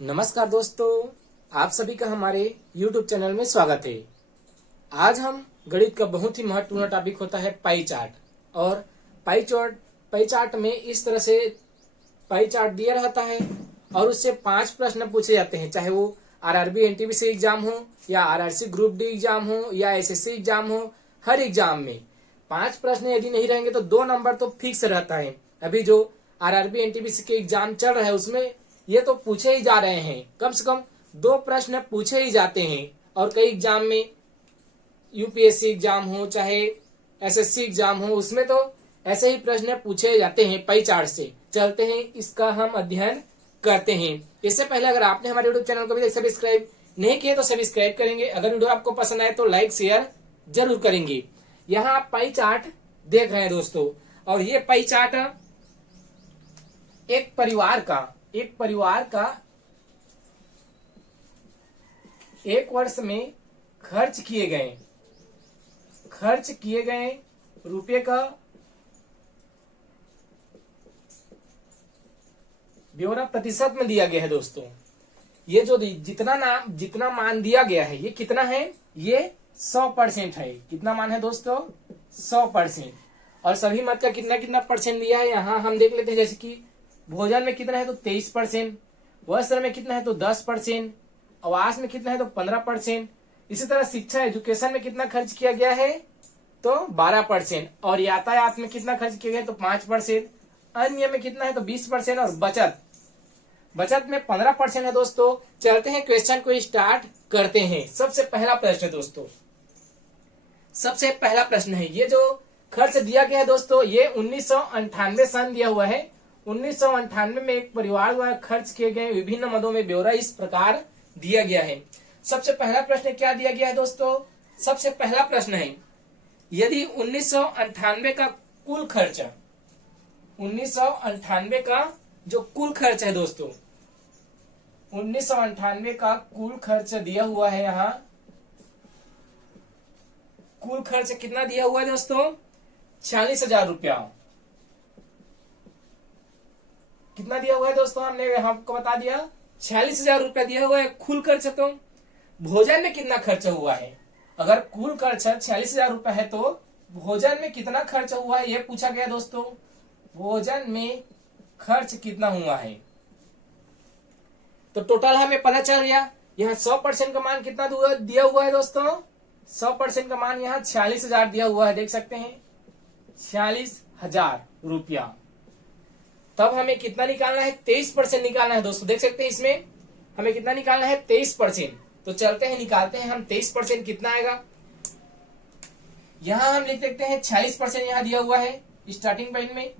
नमस्कार दोस्तों, आप सभी का हमारे YouTube चैनल में स्वागत है। आज हम गणित का बहुत ही महत्वपूर्ण टॉपिक होता है पाई चार्ट। और पाई चार्ट में इस तरह से पाई चार्ट दिया रहता है और उससे 5 प्रश्न पूछे जाते हैं, चाहे वो आरआरबी एनटीपीसी एग्जाम हो या आरआरसी ग्रुप डी एग्जाम हो या एसएससी एग्जाम हो। हर एग्जाम में 5 प्रश्न यदि नहीं रहेंगे तो 2 नंबर तो फिक्स रहता है। अभी जो आरआरबी एनटीपीसी के एग्जाम चल रहा है उसमें ये तो पूछे ही जा रहे हैं, कम से कम 2 प्रश्न पूछे ही जाते हैं। और कई एग्जाम में यूपीएससी एग्जाम हो चाहे एसएससी एग्जाम हो उसमें तो ऐसे ही प्रश्न पूछे जाते हैं। पाई चार्ट से चलते हैं, इसका हम अध्ययन करते हैं। इससे पहले अगर आपने हमारे यूट्यूब चैनल को भी सब्सक्राइब नहीं किए तो सब्सक्राइब करेंगे। अगर वीडियो आपको पसंद आए तो लाइक शेयर जरूर करेंगे। यहाँ आप पाई चार्ट देख रहे हैं दोस्तों, और ये पाई चार्ट एक परिवार का एक वर्ष में खर्च किए गए रुपए का ब्यौरा प्रतिशत में दिया गया है दोस्तों। ये जो जितना मान दिया गया है ये कितना है? ये 100% है। कितना मान है दोस्तों? 100%। और सभी मत का कितना परसेंट दिया है यहाँ हम देख लेते हैं। जैसे कि भोजन में कितना है तो 23%, वस्त्र में कितना है तो 10%, आवास में कितना है तो 15%। इसी तरह शिक्षा एजुकेशन में कितना खर्च किया गया है तो 12%, और यातायात में कितना खर्च किया गया तो 5%, अन्य में कितना है तो 20%, और बचत में 15% है दोस्तों। चलते हैं क्वेश्चन को स्टार्ट करते हैं। सबसे पहला प्रश्न है ये जो खर्च दिया गया है दोस्तों, ये 1998 सन दिया हुआ है। 1998 में एक परिवार द्वारा खर्च किए गए विभिन्न मदों में ब्यौरा इस प्रकार दिया गया है। सबसे पहला प्रश्न क्या दिया गया है दोस्तों? सबसे पहला प्रश्न है यदि 1998 का कुल खर्च, 1998 का जो कुल खर्च है दोस्तों, 1998 का कुल खर्च दिया हुआ है। यहाँ कुल खर्च कितना दिया हुआ है दोस्तों? 46,000 रुपया। कितना दिया हुआ है दोस्तों? हमने आपको बता दिया 46,000 रुपया दिया हुआ है कुल खर्च। तो भोजन में कितना खर्च हुआ है? अगर कुल खर्च 46,000 रुपया है तो भोजन में कितना खर्च हुआ है ये पूछा गया दोस्तों। भोजन में खर्च कितना हुआ है तो टोटल हमें पता चल गया। यहाँ 100% का मान कितना दिया हुआ है दोस्तों? 100% का मान यहाँ 46,000 दिया हुआ है, देख सकते हैं 46,000 रुपया। तब हमें कितना निकालना है? 23% निकालना है दोस्तों। देख सकते हैं इसमें हमें कितना निकालना है? 23%। तो चलते हैं निकालते हैं हम 23% कितना आएगा। यहां हम लिख देते हैं 46% यहाँ दिया हुआ है स्टार्टिंग पॉइंट में।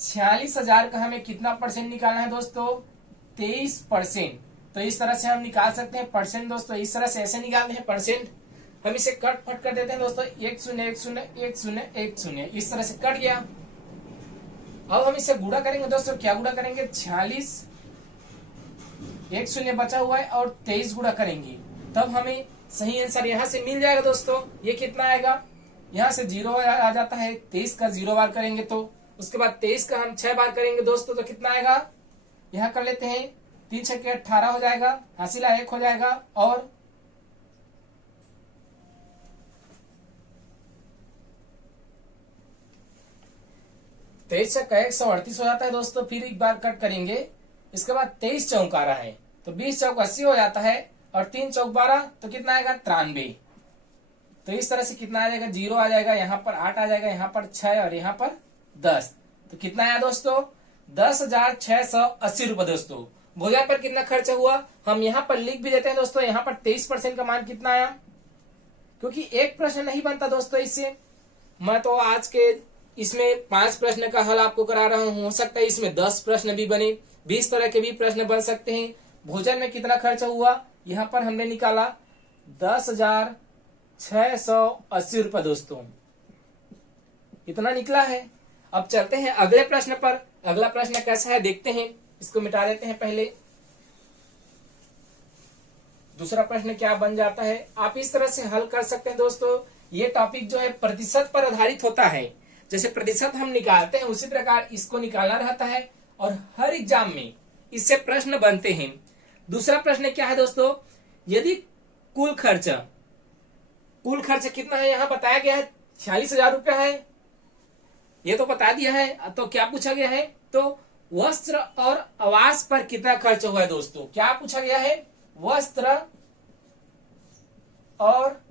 46,000 का हमें कितना परसेंट निकालना है दोस्तों? 23%। तो इस तरह से हम निकाल सकते हैं परसेंट दोस्तों। इस तरह से ऐसे निकालते हैं परसेंट। हम इसे कट फट कर देते हैं दोस्तों। 1 0 1 0 1 0 1 0 इस तरह से कट गया। अब हम इसे गुणा करेंगे दोस्तों। क्या गुणा करेंगे? 46, 1 0 बचा हुआ है और 23 गुणा करेंगे, तब हमें सही आंसर यहाँ से मिल जाएगा दोस्तों। ये कितना आएगा? यहाँ से 0 आ जाता है। 23 का 0 बार करेंगे तो उसके बाद 23 का हम 6 बार करेंगे दोस्तों तो कितना आएगा? यहाँ कर लेते हैं 3 6 के 18 हो जाएगा, हासिला 1 हो जाएगा, और 23 6 का 138 हो जाता है दोस्तों। फिर एक बार कट करेंगे, इसके बाद 23 चौक आ रहा है तो 20 चौक 80 हो जाता है, और 3 चौक 12 तो कितना आएगा? 93। तो इस तरह से कितना आ जाएगा? 0 आ जाएगा, यहाँ पर 8 आ जाएगा, यहाँ पर 6 और यहाँ पर 10। तो कितना आया दोस्तों? 10,680 रुपए दोस्तों। भोजन पर कितना खर्च हुआ हम यहाँ पर लिख भी देते हैं दोस्तों। यहाँ पर 23% का मान कितना आया, क्योंकि एक प्रश्न नहीं बनता दोस्तों इससे। मैं तो आज के इसमें 5 प्रश्न का हल आपको करा रहा हूं। हो सकता है इसमें 10 प्रश्न भी बने, 20 तरह के भी प्रश्न बन सकते हैं। भोजन में कितना खर्च हुआ यहाँ पर हमने निकाला 10,680 रुपए दोस्तों, इतना निकला है। अब चलते हैं अगले प्रश्न पर। अगला प्रश्न कैसा है देखते हैं। इसको मिटा देते हैं पहले। दूसरा प्रश्न क्या बन जाता है, आप इस तरह से हल कर सकते हैं दोस्तों। ये टॉपिक जो है प्रतिशत पर आधारित होता है। जैसे प्रतिशत हम निकालते हैं उसी प्रकार इसको निकालना रहता है, और हर एग्जाम में इससे प्रश्न बनते हैं। दूसरा प्रश्न क्या है दोस्तों, यदि कुल खर्च कितना है यहाँ बताया गया है 46,000 रुपया है, ये तो बता दिया है। तो क्या पूछा गया है, तो वस्त्र और आवास पर कितना खर्च हुआ है दोस्तों, क्या पूछा गया है, वस्त्र और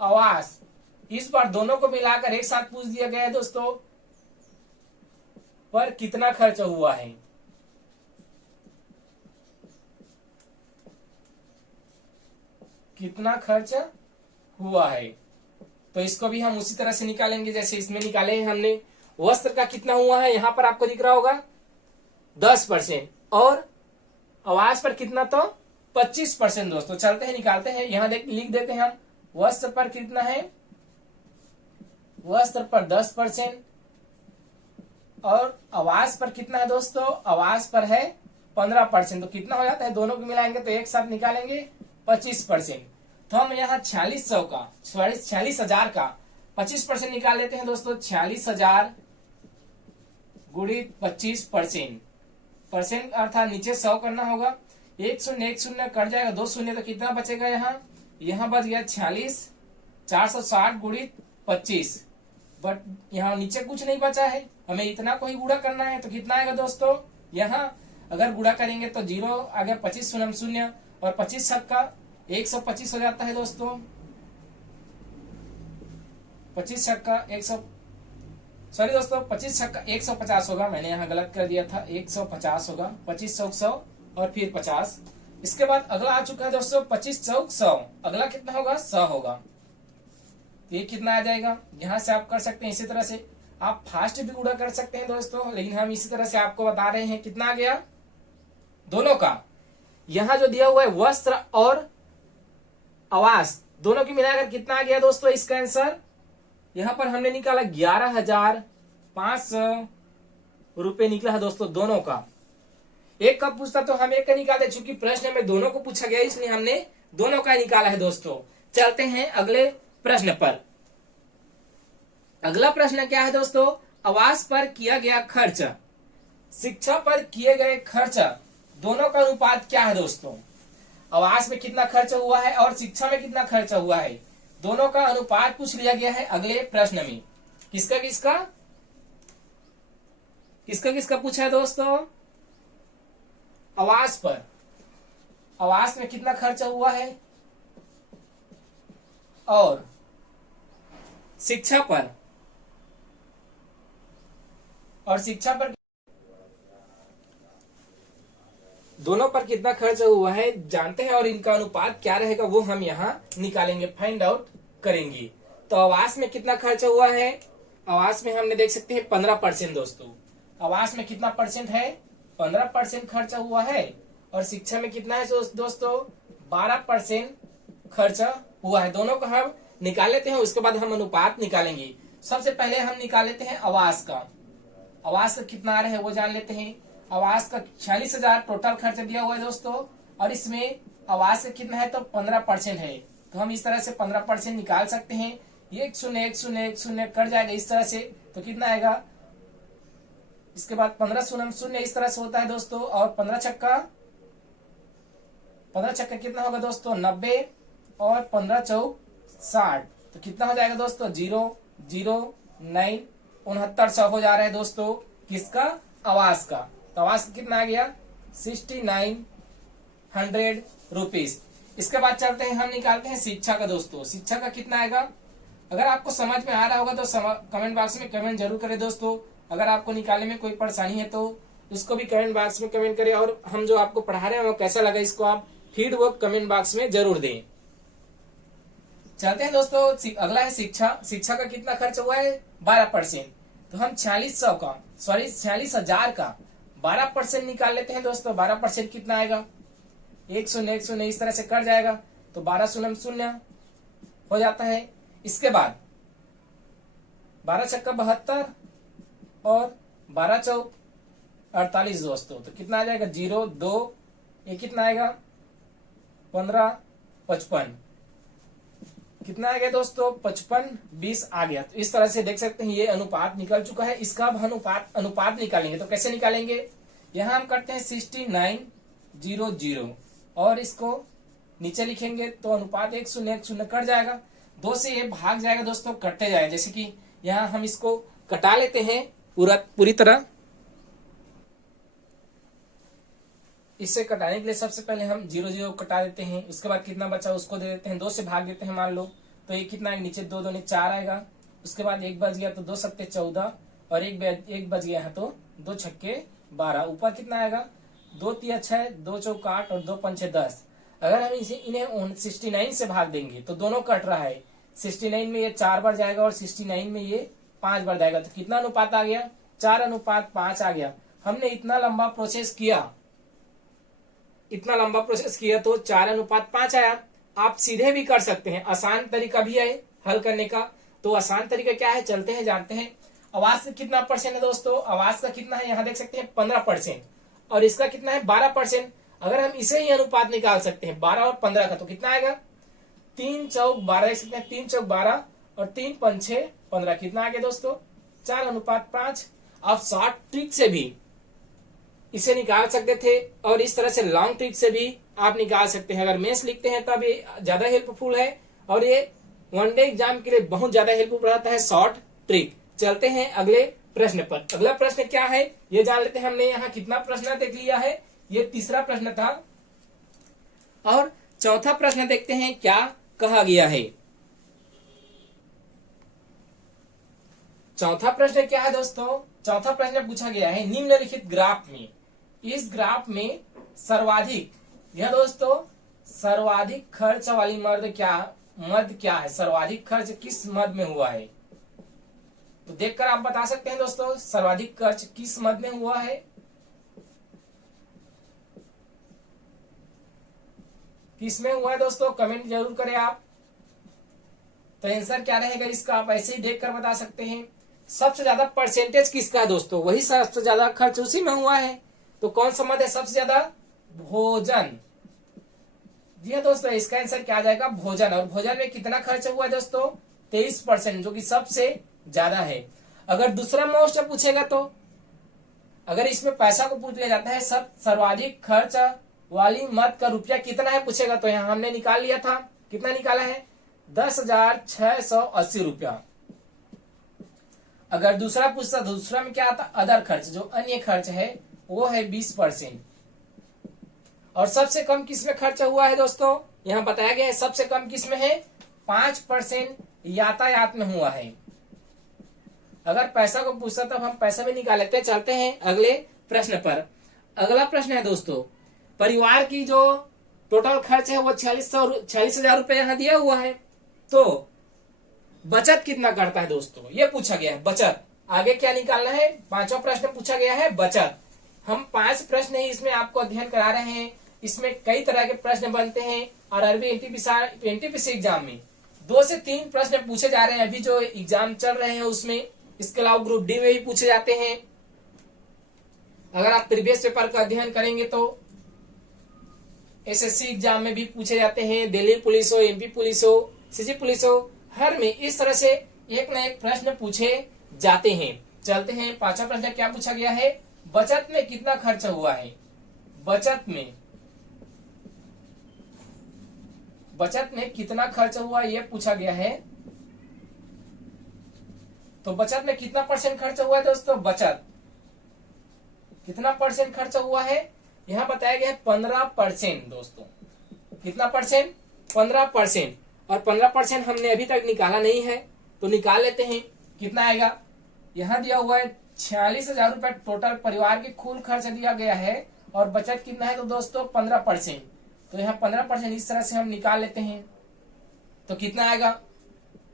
आवास, इस बार दोनों को मिलाकर एक साथ पूछ दिया गया है दोस्तों, पर कितना खर्च हुआ है। कितना खर्च हुआ है, तो इसको भी हम उसी तरह से निकालेंगे जैसे इसमें निकाले हैं हमने। वस्त्र का कितना हुआ है यहां पर आपको दिख रहा होगा 10%, और आवास पर कितना, तो 25% दोस्तों। चलते हैं निकालते हैं, यहां लिख देते हैं हम, वस्त्र पर कितना है, वस्त्र पर 10% और आवास पर कितना है दोस्तों, आवास पर है 15%। तो कितना हो जाता है, दोनों को मिलाएंगे तो एक साथ निकालेंगे 25%। तो हम यहाँ 46,000 का 25% निकाल लेते हैं दोस्तों। 46,000 गुणित 25% अर्थात नीचे 100 करना होगा, 1 शून्य 1 शून्य कट जाएगा, 2 शून्य, तो कितना बचेगा यहाँ बच गया 46, 460 गुणित 25, बट यहाँ नीचे कुछ नहीं बचा है, हमें इतना को ही गुणा करना है। तो कितना आएगा दोस्तों, यहाँ अगर गुणा करेंगे तो 0 आ गया, 25 शून्य शून्य, और 25 छक्का 125 हो जाता है दोस्तों। 25 छक्का 150 होगा, मैंने यहाँ गलत कर दिया था, 150 होगा, 25 चौक 100 और फिर 50। इसके बाद अगला आ चुका है दोस्तों 25 चौक 100, अगला कितना होगा 100 होगा। तो ये कितना आ जाएगा, यहाँ से आप कर सकते हैं, इसी तरह से आप फास्ट भी गुणा कर सकते हैं दोस्तों, लेकिन हम इसी तरह से आपको बता रहे हैं। कितना आ गया दोनों का, यहाँ जो दिया हुआ है वस्त्र और आवास दोनों की मिलाकर कितना आ गया दोस्तों, इसका आंसर यहाँ पर हमने निकाला 11,500 रुपए निकला है दोस्तों दोनों का। एक का पूछता तो हम एक का निकालते, चूंकि प्रश्न में दोनों को पूछा गया इसलिए हमने दोनों का निकाला है दोस्तों। चलते हैं अगले प्रश्न पर। अगला प्रश्न क्या है दोस्तों, आवास पर किया गया खर्च, शिक्षा पर किए गए खर्च, दोनों का अनुपात क्या है दोस्तों। आवास में कितना खर्च हुआ है और शिक्षा में कितना खर्च हुआ है, दोनों का अनुपात पूछ लिया गया है अगले प्रश्न में। किसका किसका पूछा है दोस्तों, आवास पर, आवास में कितना खर्च हुआ है और शिक्षा पर, दोनों पर कितना खर्च हुआ है जानते हैं, और इनका अनुपात क्या रहेगा वो हम यहाँ निकालेंगे, फाइंड आउट करेंगे। तो आवास में कितना खर्च हुआ है, आवास में हमने देख सकते हैं 15% दोस्तों। आवास में कितना परसेंट है, 15% खर्चा हुआ है, और शिक्षा में कितना है दोस्तों 12% खर्चा हुआ है। दोनों को हम निकाल लेते हैं, उसके बाद हम अनुपात निकालेंगे। सबसे पहले हम निकाल लेते हैं आवास का, आवास का कितना आ रहा है वो जान लेते हैं। आवास का 46,000 टोटल खर्च दिया हुआ है दोस्तों, और इसमें आवास का कितना है तो 15% है, तो हम इस तरह से 15% निकाल सकते हैं। 1 शून्य 1 शून्य 1 शून्य कट जाएगा इस तरह से, तो कितना आएगा, इसके बाद 15 शून्य शून्य इस तरह से होता है दोस्तों, और 15 छक्का कितना होगा दोस्तों 90, और 15 चौक 60, तो कितना हो जाएगा दोस्तों 0 0 9 69 हो जा रहा है दोस्तों किसका, आवास का। तो आवास का कितना आ गया 6900 रुपीज। इसके बाद चलते हैं हम निकालते हैं शिक्षा का दोस्तों। शिक्षा का कितना आएगा, अगर आपको समझ में आ रहा होगा तो कमेंट बॉक्स में कमेंट जरूर करें दोस्तों। अगर आपको निकालने में कोई परेशानी है तो उसको भी कमेंट बॉक्स में कमेंट करें, और हम जो आपको पढ़ा रहे हैं वो कैसा लगा इसको आप फीडबैक कमेंट बॉक्स में जरूर दें। चलते हैं दोस्तों, अगला है शिक्षा। शिक्षा का कितना खर्च हुआ है 12%, तो हम 46,000 का 12% निकाल लेते हैं दोस्तों। 12% कितना आएगा 1 शून्य 1 शून्य इस तरह से कट जाएगा, तो 12 शून्य शून्य हो जाता है। इसके बाद 12 छक्का 72 और 12 चौक 48 दोस्तों, तो कितना आ जाएगा 0 2, ये कितना आएगा 15 55, कितना आ गया दोस्तों 55 20 आ गया। तो इस तरह से देख सकते हैं ये अनुपात निकल चुका है। इसका अब अनुपात निकालेंगे, तो कैसे निकालेंगे, यहाँ हम करते हैं 69 0 और इसको नीचे लिखेंगे तो अनुपात 1 0 कट जाएगा, 2 से ये भाग जाएगा दोस्तों, कटते जाएगा। जैसे कि यहाँ हम इसको कटा लेते हैं पूरी तरह। इससे कटाने के लिए सबसे पहले हम 0 कटा देते हैं, उसके बाद कितना बचा उसको दे देते हैं, 2 से भाग देते हैं मान लो, तो ये कितना आएगा, नीचे 2 2 4 आएगा। उसके बाद 1 बच गया तो 2 सत्ते 14 और एक बच गया है तो 2 छक्के 12। ऊपर कितना आएगा, 2 तिया 6, 2 चौक 8 और 2 पंचे 10। अगर हम इन्हें 69 से भाग देंगे तो दोनों कट रहा है, 69 में ये 4 बार जाएगा और 69 में ये 5 बार जाएगा, तो कितना अनुपात आ गया, 4:5 आ गया। हमने इतना लंबा प्रोसेस किया तो 4:5 आया। आप सीधे भी कर सकते हैं, आसान तरीका भी है हल करने का। तो आसान तरीका क्या है, चलते हैं जानते हैं। आवाज का कितना परसेंट है दोस्तों, आवाज का कितना है, यहाँ देख सकते हैं 15% और इसका कितना है 12%। अगर हम इसे ही अनुपात निकाल सकते हैं 12 और 15 का, तो कितना आएगा, 3 चौक 12 देख सकते हैं, 3 चौक 12 और 3 पंचे 15, कितना आ गया दोस्तों, 4:5। आप शॉर्ट ट्रिक से भी इसे निकाल सकते थे और इस तरह से लॉन्ग ट्रिक से भी आप निकाल सकते हैं। अगर मेंस लिखते हैं तब ये ज्यादा हेल्पफुल है और ये वनडे एग्जाम के लिए बहुत ज्यादा हेल्पफुल रहता है शॉर्ट ट्रिक। चलते हैं अगले प्रश्न पर। अगला प्रश्न क्या है ये जान लेते हैं। हमने यहाँ कितना प्रश्न देख लिया है, ये तीसरा प्रश्न था और चौथा प्रश्न देखते हैं क्या कहा गया है। चौथा प्रश्न क्या है दोस्तों, चौथा प्रश्न पूछा गया है निम्नलिखित ग्राफ में, इस ग्राफ में सर्वाधिक, यह दोस्तों सर्वाधिक खर्च वाली मद क्या है, सर्वाधिक खर्च किस मद में हुआ है। तो देखकर आप बता सकते हैं दोस्तों सर्वाधिक खर्च किस मद में हुआ है। किस में हुआ है दोस्तों, कमेंट जरूर करें आप। तो आंसर क्या रहेगा इसका, आप ऐसे ही देखकर बता सकते हैं। सबसे ज्यादा परसेंटेज किसका है दोस्तों, वही सबसे ज्यादा खर्च उसी में हुआ है। तो कौन सा मद है सबसे ज्यादा, भोजन। जी हाँ दोस्तों, इसका आंसर क्या आ जाएगा, भोजन। और भोजन में कितना खर्च हुआ है दोस्तों, 23%, जो कि सबसे ज्यादा है। अगर दूसरा मोस्ट पूछेगा तो अगर इसमें पैसा को पूछ लिया जाता है सब सर्वाधिक खर्च वाली मद का रुपया कितना है पूछेगा, तो यहाँ हमने निकाल लिया था, कितना निकाला है, 10,680 रुपया। अगर दूसरा पूछता, दूसरा में क्या आता, अदर खर्च, जो अन्य खर्च है वो है 20%। और सबसे कम किस में खर्च हुआ है दोस्तों, यहाँ बताया गया है सबसे कम किस में है, 5% यातायात में हुआ है। अगर पैसा को पूछता तब हम पैसा भी निकाल लेते हैं। चलते हैं अगले प्रश्न पर। अगला प्रश्न है दोस्तों, परिवार की जो टोटल खर्च है वो 46,000 रुपए यहाँ दिया हुआ है, तो बचत कितना करता है दोस्तों, ये पूछा गया है बचत। आगे क्या निकालना है, पांचवा प्रश्न पूछा गया है बचत। हम 5 प्रश्न ही इसमें आपको अध्ययन करा रहे हैं। इसमें कई तरह के प्रश्न बनते हैं और आरआरबी एनटीपीसी एग्जाम में 2 से 3 प्रश्न पूछे जा रहे हैं। अभी जो एग्जाम चल रहे हैं उसमें, इसके अलावा ग्रुप डी में भी पूछे जाते हैं। अगर आप प्रीवियस पेपर का अध्ययन करेंगे तो एसएससी एग्जाम में भी पूछे जाते हैं, दिल्ली पुलिस हो, एमपी पुलिस हो, सिटी पुलिस हो, हर में इस तरह से एक न एक प्रश्न पूछे जाते हैं। चलते हैं, पांचवा प्रश्न क्या पूछा गया है, बचत में कितना खर्च हुआ है। बचत में कितना खर्च हुआ ये पूछा गया है। तो बचत में कितना परसेंट खर्च हुआ है दोस्तों, बचत कितना परसेंट खर्च हुआ है, यहाँ बताया गया है 15% दोस्तों। कितना परसेंट, 15%। और 15% हमने अभी तक निकाला नहीं है तो निकाल लेते हैं, कितना आएगा। यहाँ दिया हुआ है 46,000 रुपए टोटल परिवार के कुल खर्च दिया गया है और बचत कितना है तो दोस्तों 15%। तो यहाँ 15% इस तरह से हम निकाल लेते हैं तो कितना आएगा,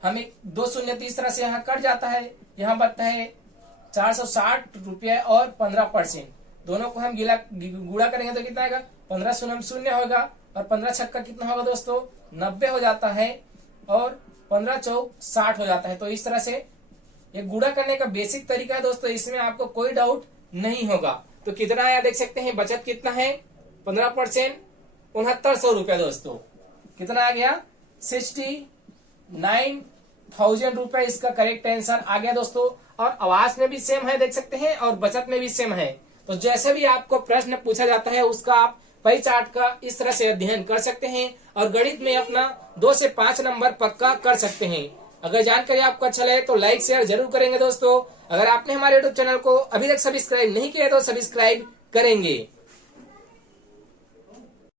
हमें 2 शून्य तो इस तरह से यहाँ कट जाता है। यहाँ बनता है 460 रुपये और 15%, दोनों को हम गुणा करेंगे तो कितना आएगा, 15 शून्य शून्य होगा और 15 छक्का कितना होगा दोस्तों 90 हो जाता है और 15 चौक 60 हो जाता है। तो इस तरह से ये गुणा करने का बेसिक तरीका है दोस्तों, इसमें आपको कोई डाउट नहीं होगा। तो कितना आया देख सकते हैं, बचत कितना है 15%, 6900 रुपया दोस्तों। कितना आ गया, 69,000 रुपए इसका करेक्ट आंसर आ गया दोस्तों। और आवास में भी सेम है देख सकते हैं और बचत में भी सेम है। तो जैसे भी आपको प्रश्न पूछा जाता है उसका आप पाई चार्ट का इस तरह से अध्ययन कर सकते हैं और गणित में अपना 2 से 5 नंबर पक्का कर सकते हैं। अगर जानकारी आपको अच्छा लगे तो लाइक शेयर जरूर करेंगे दोस्तों। अगर आपने हमारे यूट्यूब चैनल को अभी तक सब्सक्राइब नहीं किया तो सब्सक्राइब करेंगे।